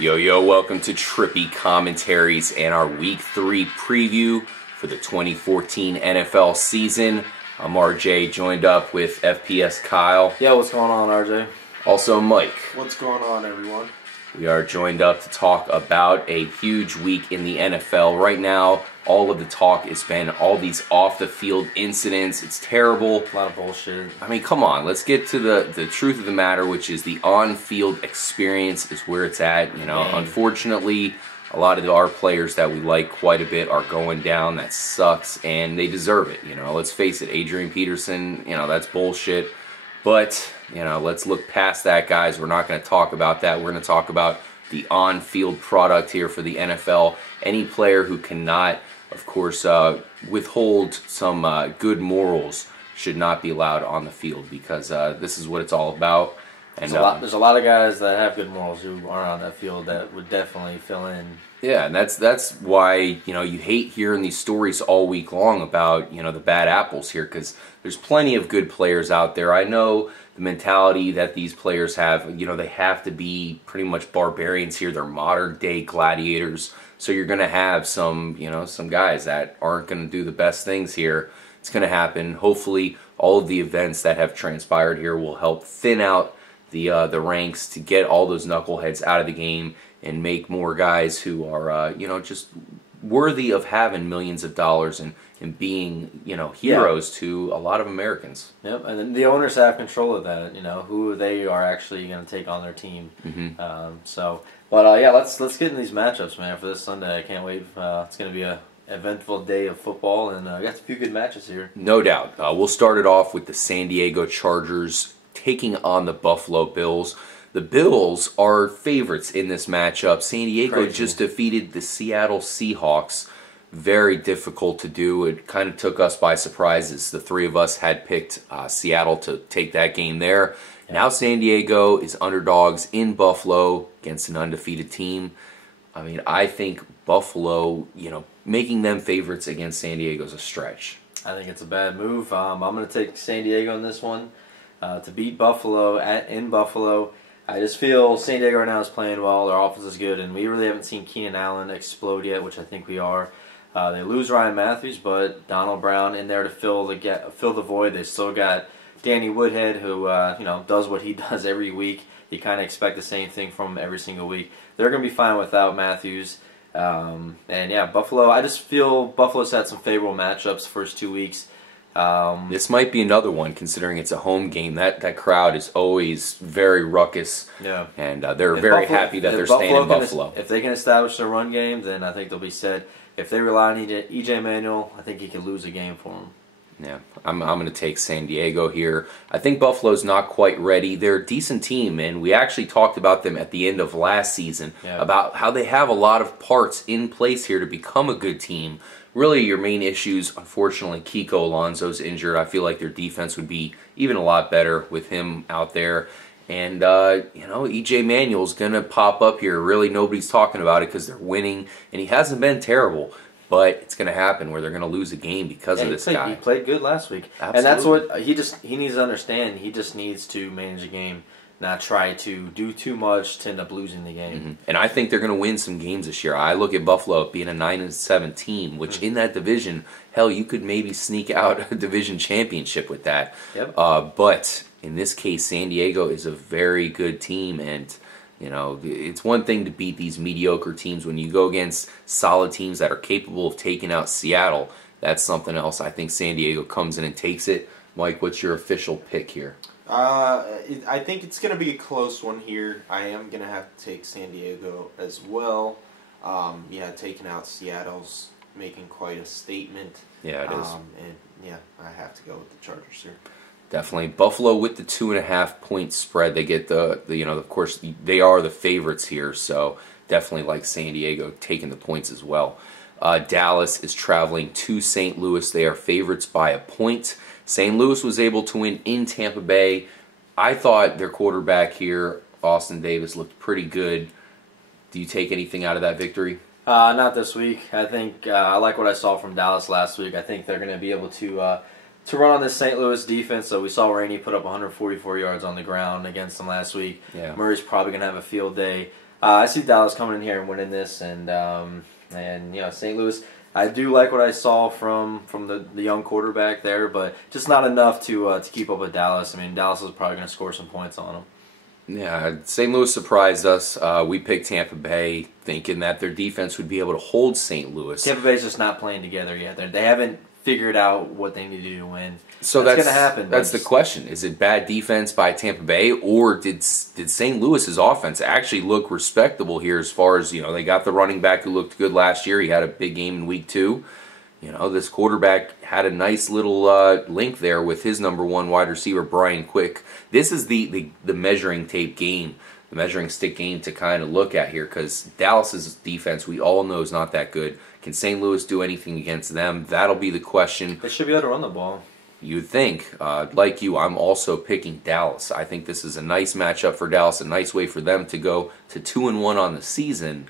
Yo, yo, welcome to Trippy Commentaries and our Week 3 preview for the 2014 NFL season. I'm RJ, joined up with FPS Kyle. Yeah, what's going on, RJ? Also Mike. What's going on, everyone? We are joined up to talk about a huge week in the NFL. Right now, all of the talk has been all these off-the-field incidents. It's terrible. A lot of bullshit. I mean, come on. Let's get to the truth of the matter, which is the on-field experience is where it's at. You know, unfortunately, a lot of our players that we like quite a bit are going down. That sucks, and they deserve it. You know, let's face it. Adrian Peterson, you know, that's bullshit. But, you know, let's look past that, guys. We're not going to talk about that. We're going to talk about the on-field product here for the NFL. Any player who cannot, of course, withhold some good morals should not be allowed on the field, because this is what it's all about. And there's a lot of guys that have good morals who aren't on that field that would definitely fill in. Yeah, and that's why, you know, you hate hearing these stories all week long about, you know, the bad apples here, because there's plenty of good players out there. I know the mentality that these players have, you know, they have to be pretty much barbarians here. They're modern day gladiators. So you're going to have some, you know, some guys that aren't going to do the best things here. It's going to happen. Hopefully all of the events that have transpired here will help thin out the ranks to get all those knuckleheads out of the game and make more guys who are, you know, just worthy of having millions of dollars and being, you know, heroes to a lot of Americans. Yep, and then the owners have control of that, you know, who they are actually going to take on their team. Yeah, let's get in these matchups, man, for this Sunday. I can't wait. It's going to be a eventful day of football, and we got a few good matches here. No doubt. We'll start it off with the San Diego Chargers taking on the Buffalo Bills. The Bills are favorites in this matchup. San Diego just defeated the Seattle Seahawks. Very difficult to do. It kind of took us by surprise, as the three of us had picked Seattle to take that game there. Yeah. Now San Diego is underdogs in Buffalo against an undefeated team. I mean, I think Buffalo, you know, making them favorites against San Diego is a stretch. I think it's a bad move. I'm going to take San Diego in this one to beat Buffalo in Buffalo. I just feel San Diego right now is playing well. Their offense is good, and we really haven't seen Keenan Allen explode yet, which I think we are. They lose Ryan Matthews, but Donald Brown in there to fill the void. They still got Danny Woodhead, who you know, does what he does every week. You kind of expect the same thing from him every single week. They're going to be fine without Matthews. And yeah, Buffalo. I just feel Buffalo's had some favorable matchups the first 2 weeks. This might be another one, considering it's a home game. That crowd is always very ruckus. Yeah, and they're very happy that they're staying in Buffalo. If they can establish their run game, then I think they'll be set. If they rely on EJ Manuel, I think he could lose a game for them. Yeah, I'm going to take San Diego here. I think Buffalo's not quite ready. They're a decent team, and we actually talked about them at the end of last season, about how they have a lot of parts in place here to become a good team. Really, your main issues, unfortunately, Kiko Alonso's injured. I feel like their defense would be even a lot better with him out there. And, you know, EJ Manuel's going to pop up here. Really, nobody's talking about it because they're winning, and he hasn't been terrible. But it's going to happen where they're going to lose a game because of this guy. He played good last week. Absolutely. And that's what he needs to understand. He just needs to manage the game, not try to do too much to end up losing the game. And I think they're going to win some games this year. I look at Buffalo being a 9-7 team, which in that division, hell, you could maybe sneak out a division championship with that. Yep. But in this case, San Diego is a very good team, and you know, it's one thing to beat these mediocre teams. When you go against solid teams that are capable of taking out Seattle, that's something else. I think San Diego comes in and takes it. Mike, what's your official pick here? I think it's going to be a close one here. I am going to have to take San Diego as well. Yeah, taking out Seattle's making quite a statement. Yeah, it is. And yeah, I have to go with the Chargers here. Definitely. Buffalo with the 2.5-point spread. They get the you know, of course, they are the favorites here, so definitely like San Diego taking the points as well. Dallas is traveling to St. Louis. They are favorites by a point. St. Louis was able to win in Tampa Bay. I thought their quarterback here, Austin Davis, looked pretty good. Do you take anything out of that victory? Not this week. I think I like what I saw from Dallas last week. I think they're going to be able to run on this St. Louis defense. So we saw Rainey put up 144 yards on the ground against them last week. Yeah. Murray's probably going to have a field day. I see Dallas coming in here and winning this, and St. Louis. I do like what I saw from the young quarterback there, but just not enough to keep up with Dallas. I mean, Dallas is probably going to score some points on them. Yeah, St. Louis surprised us. We picked Tampa Bay thinking that their defense would be able to hold St. Louis. Tampa Bay's just not playing together yet. They haven't figured out what they need to do to win. So that's going to happen. That's the question. Is it bad defense by Tampa Bay, or did St. Louis's offense actually look respectable here as far as, they got the running back who looked good last year. He had a big game in week 2. This quarterback had a nice little link there with his number 1 wide receiver, Brian Quick. This is the measuring tape game, the measuring stick game to kind of look at here, because Dallas's defense, we all know, is not that good. Can St. Louis do anything against them? That'll be the question. They should be able to run the ball. You'd think. Like you, I'm also picking Dallas. I think this is a nice matchup for Dallas, a nice way for them to go to 2-1 on the season.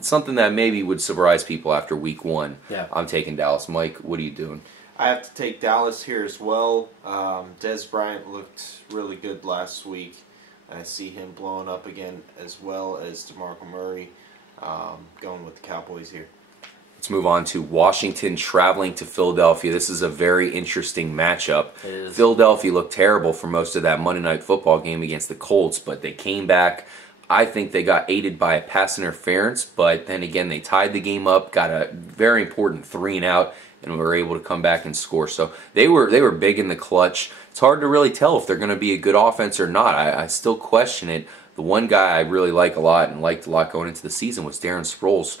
Something that maybe would surprise people after week 1. Yeah. I'm taking Dallas. Mike, what are you doing? I have to take Dallas here as well. Des Bryant looked really good last week. I see him blowing up again, as well as DeMarco Murray. Going with the Cowboys here. Let's move on to Washington traveling to Philadelphia. This is a very interesting matchup. It is. Philadelphia looked terrible for most of that Monday Night Football game against the Colts, but they came back. I think they got aided by a pass interference, but then again, they tied the game up, got a very important 3-and-out, and were able to come back and score. So they were big in the clutch. It's hard to really tell if they're going to be a good offense or not. I still question it. The one guy I really like a lot and liked a lot going into the season was Darren Sproles.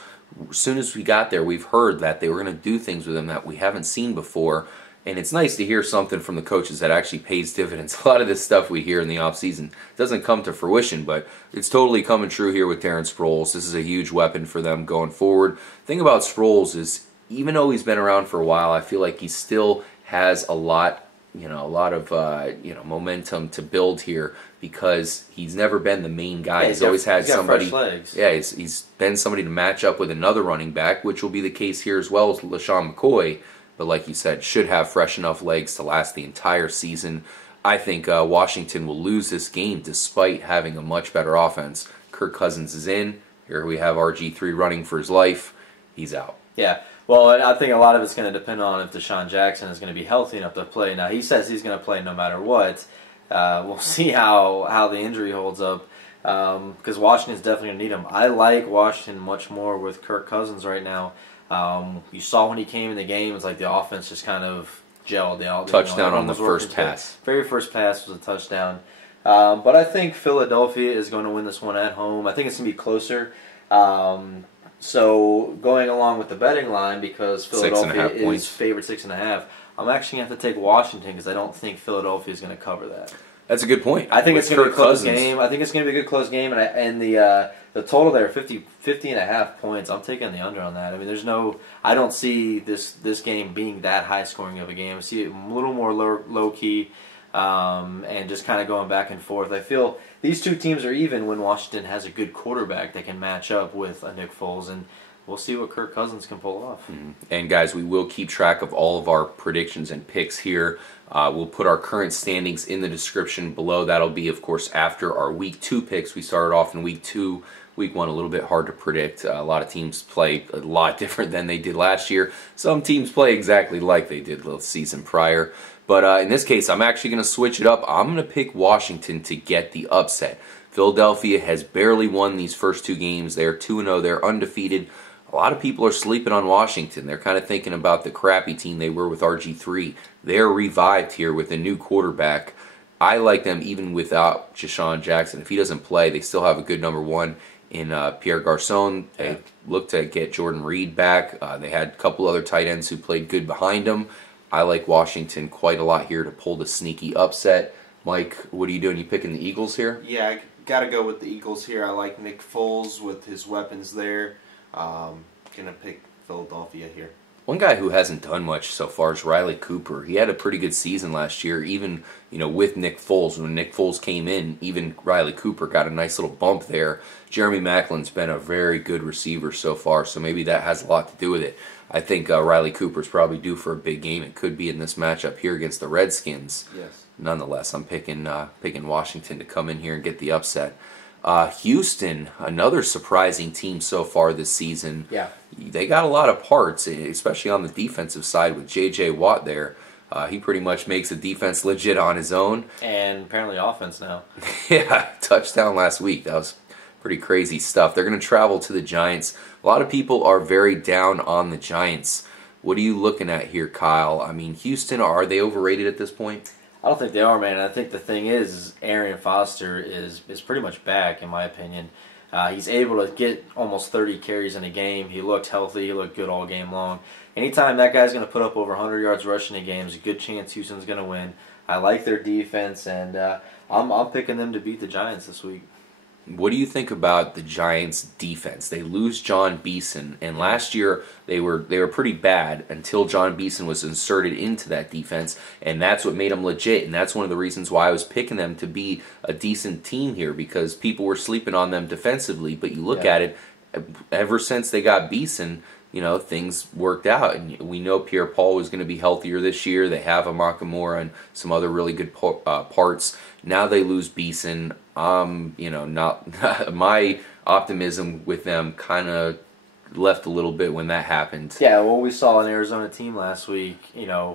As soon as we got there, we've heard that they were going to do things with him that we haven't seen before. And it's nice to hear something from the coaches that actually pays dividends. A lot of this stuff we hear in the offseason doesn't come to fruition, but it's totally coming true here with Darren Sproles. This is a huge weapon for them going forward. The thing about Sproles is, even though he's been around for a while, I feel like he still has a lot of momentum to build here, because he's never been the main guy. Yeah, he's always had somebody. Fresh legs. Yeah, he's been somebody to match up with another running back, which will be the case here as well as LaShawn McCoy. But like you said, should have fresh enough legs to last the entire season. I think Washington will lose this game despite having a much better offense. Kirk Cousins is in. Here we have RG3 running for his life. He's out. Yeah. Well, I think a lot of it's going to depend on if Deshaun Jackson is going to be healthy enough to play. Now, he says he's going to play no matter what. We'll see how the injury holds up, because Washington's definitely going to need him. I like Washington much more with Kirk Cousins right now. You saw when he came in the game, it's like the offense just kind of gelled. Touchdown on the first pass. Very first pass was a touchdown. But I think Philadelphia is going to win this one at home. I think it's going to be closer. So going along with the betting line, because Philadelphia is favored 6.5, I'm actually going to have to take Washington because I don't think Philadelphia is going to cover that. That's a good point. I think it's going to be a close game. I think it's going to be a good close game, and the total there, 50.5 points. I'm taking the under on that. I mean, I don't see this game being that high scoring of a game. I see it a little more low key, and just kind of going back and forth. I feel these two teams are even when Washington has a good quarterback that can match up with Nick Foles, and we'll see what Kirk Cousins can pull off. Mm-hmm. And guys, we will keep track of all of our predictions and picks here. We'll put our current standings in the description below. That'll be, of course, after our Week 2 picks. We started off in Week 2. Week 1 a little bit hard to predict. A lot of teams play a lot different than they did last year. Some teams play exactly like they did the season prior. But in this case, I'm actually going to switch it up. I'm going to pick Washington to get the upset. Philadelphia has barely won these first 2 games. They're 2-0. They're undefeated. A lot of people are sleeping on Washington. They're kind of thinking about the crappy team they were with RG3. They're revived here with a new quarterback. I like them even without Deshaun Jackson. If he doesn't play, they still have a good number 1 in Pierre Garçon. They look to get Jordan Reed back. They had a couple other tight ends who played good behind them. I like Washington quite a lot here to pull the sneaky upset. Mike, what are you doing? You picking the Eagles here? Yeah, I got to go with the Eagles here. I like Nick Foles with his weapons there. Gonna pick Philadelphia here. One guy who hasn't done much so far is Riley Cooper. He had a pretty good season last year, even with Nick Foles. When Nick Foles came in, even Riley Cooper got a nice little bump there. Jeremy Maclin's been a very good receiver so far, so maybe that has a lot to do with it. I think Riley Cooper's probably due for a big game. It could be in this matchup here against the Redskins. Yes. Nonetheless, I'm picking Washington to come in here and get the upset. Houston, another surprising team so far this season. Yeah. They got a lot of parts, especially on the defensive side with J.J. Watt there. He pretty much makes the defense legit on his own. And apparently offense now. Yeah, touchdown last week. That was pretty crazy stuff. They're going to travel to the Giants. A lot of people are very down on the Giants. What are you looking at here, Kyle? I mean, Houston, are they overrated at this point? I don't think they are, man. I think the thing is Arian Foster is pretty much back, in my opinion. He's able to get almost 30 carries in a game. He looked healthy. He looked good all game long. Anytime that guy's going to put up over 100 yards rushing a game, there's a good chance Houston's going to win. I like their defense, and I'm picking them to beat the Giants this week. What do you think about the Giants' defense? They lose John Beeson, and last year they were pretty bad until John Beeson was inserted into that defense, and that's what made them legit. And that's one of the reasons why I was picking them to be a decent team here, because people were sleeping on them defensively. But you look at it, ever since they got Beeson, things worked out, and we know Pierre-Paul was going to be healthier this year. They have a Makamura and some other really good parts. Now they lose Beeson. Not my optimism with them kind of left a little bit when that happened. Yeah, well, we saw an Arizona team last week,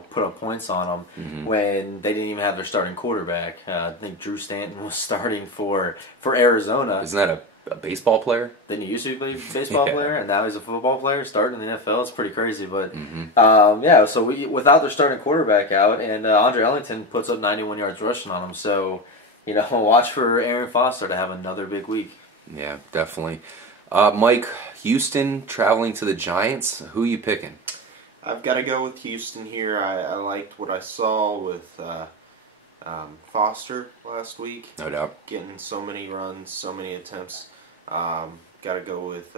put up points on them when they didn't even have their starting quarterback. I think Drew Stanton was starting for Arizona. Isn't that a baseball player? Then he used to be a baseball player, and now he's a football player starting in the NFL. It's pretty crazy, but so without their starting quarterback out, and Andre Ellington puts up 91 yards rushing on them, so watch for Arian Foster to have another big week. Yeah, definitely. Mike, Houston traveling to the Giants. Who are you picking? I've got to go with Houston here. I liked what I saw with Foster last week. No doubt. Getting so many runs, so many attempts. Got to go with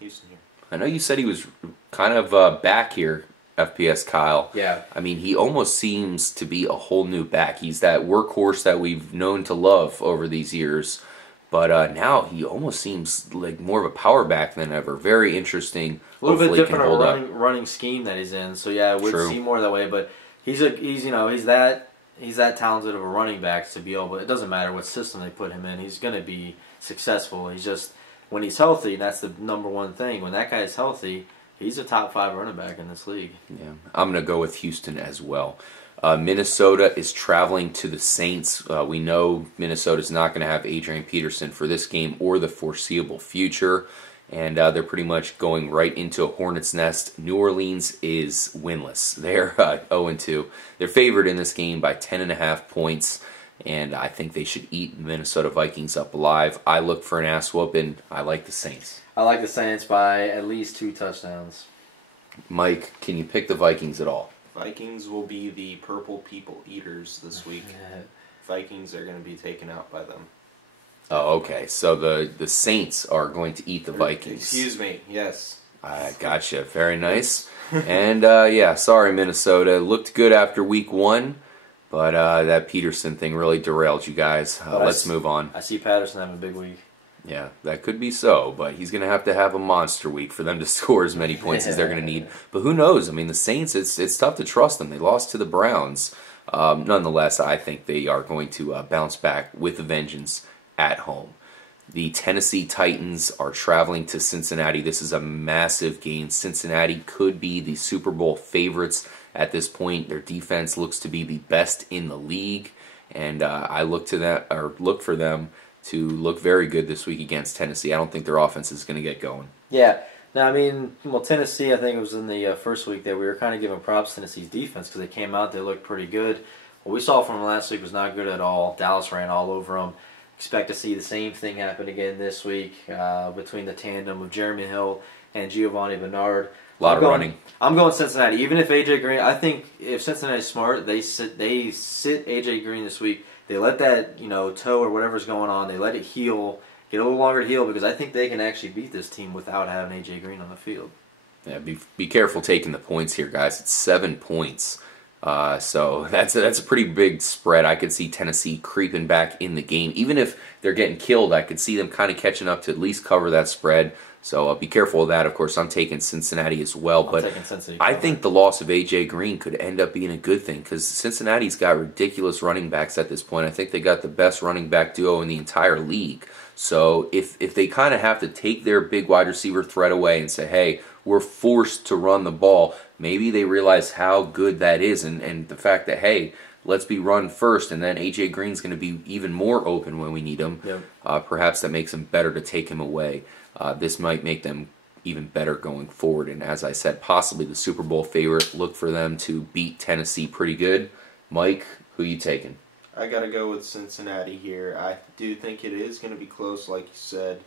Houston here. I know you said he was kind of back here, FPS Kyle. Yeah. I mean, he almost seems to be a whole new back. He's that workhorse that we've known to love over these years. But now he almost seems like more of a power back than ever. Very interesting. A little bit different running scheme that he's in. So yeah, I would see more that way. But he's that talented of a running back to be able. It doesn't matter what system they put him in. He's going to be successful. He's just when he's healthy, and that's the number one thing. When that guy is healthy, he's a top 5 running back in this league. Yeah, I'm going to go with Houston as well. Minnesota is traveling to the Saints. We know Minnesota's not going to have Adrian Peterson for this game or the foreseeable future. And they're pretty much going right into a hornet's nest. New Orleans is winless. They're 0-2. They're favored in this game by 10.5 points. And I think they should eat the Minnesota Vikings up alive. I look for an ass whooping. I like the Saints. I like the Saints by at least 2 touchdowns. Mike, can you pick the Vikings at all? Vikings will be the purple people eaters this week. Vikings are going to be taken out by them. Oh, okay. So the Saints are going to eat the Vikings. Excuse me. Yes. I gotcha. Very nice. And sorry Minnesota. Looked good after week 1, but that Peterson thing really derailed you guys. Let's move on. I see Patterson having a big week. Yeah, that could be so, but he's going to have a monster week for them to score as many points as they're going to need. But who knows? I mean, the Saints, it's tough to trust them. They lost to the Browns. Nonetheless, I think they are going to bounce back with a vengeance at home. The Tennessee Titans are traveling to Cincinnati. This is a massive game. Cincinnati could be the Super Bowl favorites at this point. Their defense looks to be the best in the league, and I look for them to look very good this week against Tennessee. I don't think their offense is going to get going. Yeah. Now, I mean, Tennessee, I think it was in the first week that we were kind of giving props to Tennessee's defense because they came out, they looked pretty good. What we saw from them last week was not good at all. Dallas ran all over them. Expect to see the same thing happen again this week between the tandem of Jeremy Hill and Giovanni Bernard. A lot of running. I'm going Cincinnati. Even if A.J. Green, I think if Cincinnati's smart, they sit A.J. Green this week. They let that, toe or whatever's going on, they let it heal, get a little longer to heal, because I think they can actually beat this team without having A.J. Green on the field. Yeah, be careful taking the points here, guys. It's 7 points. So that's a pretty big spread. I could see Tennessee creeping back in the game. Even if they're getting killed, I could see them kind of catching up to at least cover that spread. So be careful of that. Of course, I'm taking Cincinnati as well. I'm but taking Cincinnati. I think the loss of A.J. Green could end up being a good thing because Cincinnati's got ridiculous running backs at this point. I think they got the best running back duo in the entire league. So if they kind of have to take their big wide receiver threat away and say, hey, we're forced to run the ball, maybe they realize how good that is and the fact that, hey, let's be run first, and then A.J. Green's going to be even more open when we need him. Yep. Perhaps that makes him better to take him away. This might make them even better going forward. And as I said, possibly the Super Bowl favorite. Look for them to beat Tennessee pretty good. Mike, who you taking? I got to go with Cincinnati here. I do think it is going to be close, like you said.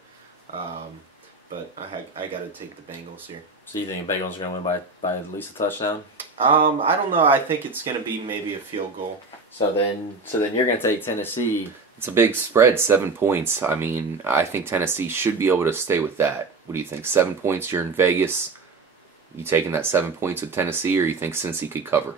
But I got to take the Bengals here. So you think the Bengals are going to win by at least a touchdown? I don't know. I think it's going to be maybe a field goal. So then you're going to take Tennessee. It's a big spread, 7 points. I mean, I think Tennessee should be able to stay with that. What do you think? 7 points, you're in Vegas. You taking that 7 points with Tennessee, or you think Cincy could cover?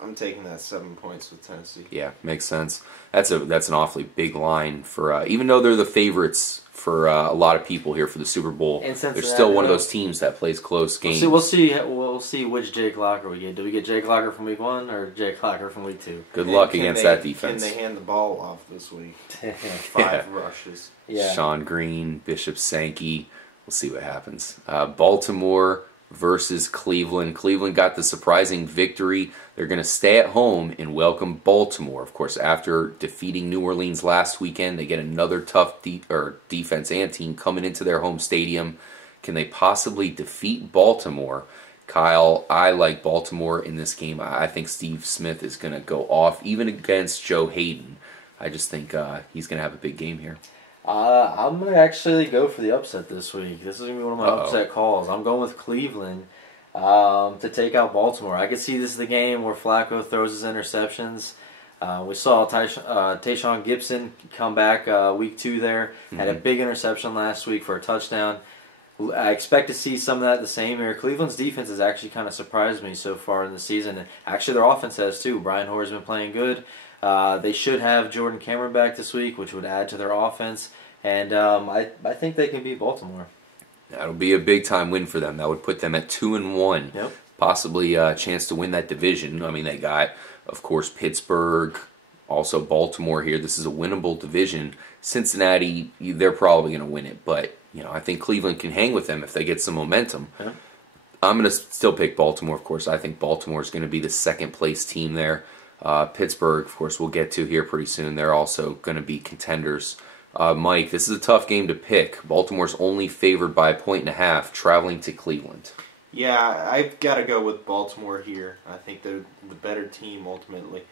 I'm taking that 7 points with Tennessee. Yeah, makes sense. That's an awfully big line for even though they're the favorites for a lot of people here for the Super Bowl. They're still one of those teams that plays close games. We'll see which Jake Locker we get. Do we get Jake Locker from week 1 or Jake Locker from week 2? Good luck against that defense. Can they hand the ball off this week? 5 rushes. Yeah. Sean Green, Bishop Sankey. We'll see what happens. Baltimore versus Cleveland. Cleveland got the surprising victory. They're going to stay at home and welcome Baltimore. Of course, after defeating New Orleans last weekend, they get another tough defense and team coming into their home stadium. Can they possibly defeat Baltimore? Kyle, I like Baltimore in this game. I think Steve Smith is going to go off, even against Joe Hayden. I just think he's going to have a big game here. I'm going to actually go for the upset this week. This is going to be one of my upset calls. I'm going with Cleveland to take out Baltimore. I could see this is the game where Flacco throws his interceptions. We saw Tayshaun Gibson come back week 2 there. Had a big interception last week for a touchdown. I expect to see some of that the same here. Cleveland's defense has actually kind of surprised me so far in the season. And actually, their offense has too. Brian Hoyer's been playing good. They should have Jordan Cameron back this week, which would add to their offense. And I think they can beat Baltimore. That'll be a big-time win for them. That would put them at 2-1. Yep. Possibly a chance to win that division. I mean, they got, of course, Pittsburgh, also Baltimore here. This is a winnable division. Cincinnati, they're probably going to win it. But, I think Cleveland can hang with them if they get some momentum. Yeah. I'm going to still pick Baltimore, of course. I think Baltimore is going to be the second-place team there. Pittsburgh, of course, we'll get to here pretty soon. They're also going to be contenders. Mike, this is a tough game to pick. Baltimore's only favored by 1.5, traveling to Cleveland. Yeah, I've got to go with Baltimore here. I think they're the better team ultimately.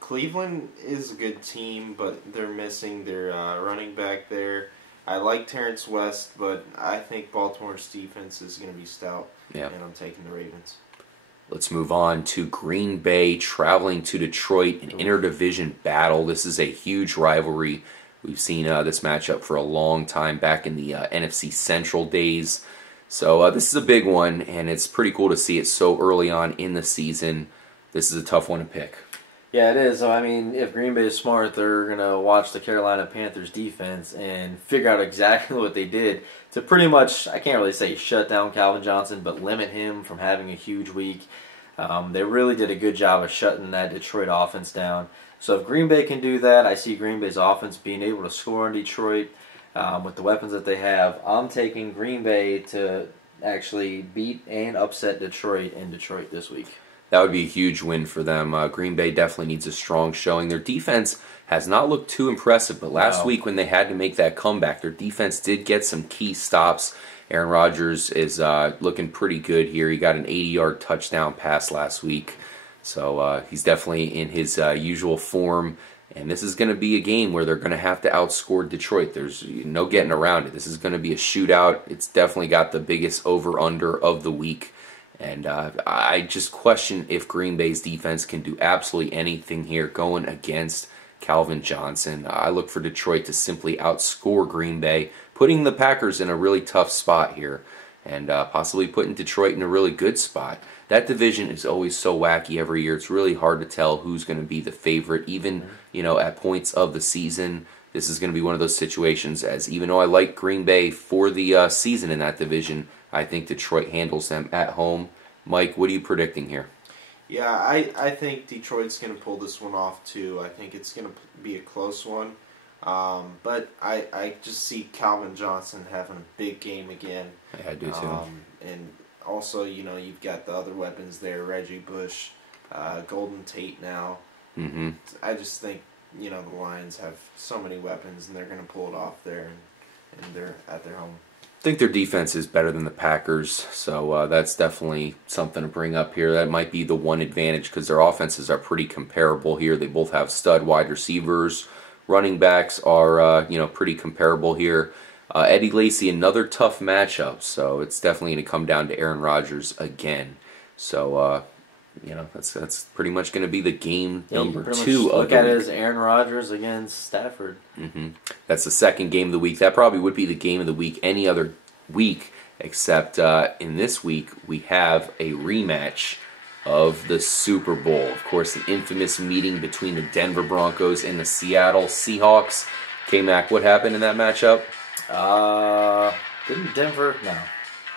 Cleveland is a good team, but they're missing their running back there. I like Terrence West, but I think Baltimore's defense is going to be stout, and I'm taking the Ravens. Let's move on to Green Bay traveling to Detroit, an interdivision battle. This is a huge rivalry. We've seen this matchup for a long time back in the NFC Central days. So this is a big one, and it's pretty cool to see it so early on in the season. This is a tough one to pick. Yeah, it is. I mean, if Green Bay is smart, they're going to watch the Carolina Panthers defense and figure out exactly what they did to pretty much, I can't really say shut down Calvin Johnson, but limit him from having a huge week. They really did a good job of shutting that Detroit offense down. So if Green Bay can do that, I see Green Bay's offense being able to score on Detroit with the weapons that they have. I'm taking Green Bay to actually beat and upset Detroit in Detroit this week. That would be a huge win for them. Green Bay definitely needs a strong showing. Their defense has not looked too impressive, but last week when they had to make that comeback, their defense did get some key stops. Aaron Rodgers is looking pretty good here. He got an 80-yard touchdown pass last week. So he's definitely in his usual form. And this is going to be a game where they're going to have to outscore Detroit. There's no getting around it. This is going to be a shootout. It's definitely got the biggest over-under of the week. And I just question if Green Bay's defense can do absolutely anything here going against Calvin Johnson. I look for Detroit to simply outscore Green Bay, putting the Packers in a really tough spot here, and possibly putting Detroit in a really good spot. that division is always so wacky every year. It's really hard to tell who's going to be the favorite, even at points of the season. This is going to be one of those situations, as even though I like Green Bay for the season in that division, I think Detroit handles them at home. Mike, what are you predicting here? Yeah, I think Detroit's going to pull this one off too. I think it's going to be a close one. But I just see Calvin Johnson having a big game again. Yeah, I do too. And also, you've got the other weapons there, Reggie Bush, Golden Tate now. Mm-hmm. I just think, the Lions have so many weapons, and they're going to pull it off there, and they're at their home. I think their defense is better than the Packers, so that's definitely something to bring up here. That might be the one advantage because their offenses are pretty comparable here. They both have stud wide receivers. Running backs are, pretty comparable here. Eddie Lacy, another tough matchup, so it's definitely going to come down to Aaron Rodgers again. So, that's pretty much going to be the game number 2 of look at it as Aaron Rodgers against Stafford. Mm-hmm. That's the second game of the week. That probably would be the game of the week any other week, except in this week we have a rematch of the Super Bowl. Of course, the infamous meeting between the Denver Broncos and the Seattle Seahawks. K-Mac, what happened in that matchup? Didn't Denver? No.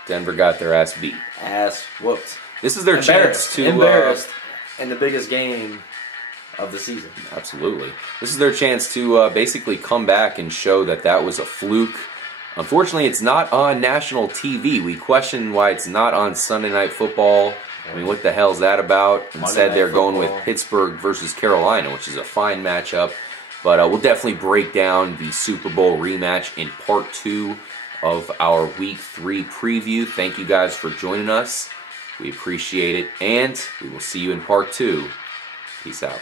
Denver got their ass beat. Ass whooped. This is their chance to... Embarrassed in the biggest game of the season. Absolutely. This is their chance to basically come back and show that that was a fluke. Unfortunately, it's not on national TV. We question why it's not on Sunday Night Football. I mean, what the hell is that about? Instead, they're going with Pittsburgh versus Carolina, which is a fine matchup. But we'll definitely break down the Super Bowl rematch in part 2 of our Week 3 preview. Thank you guys for joining us. We appreciate it, and we will see you in part 2. Peace out.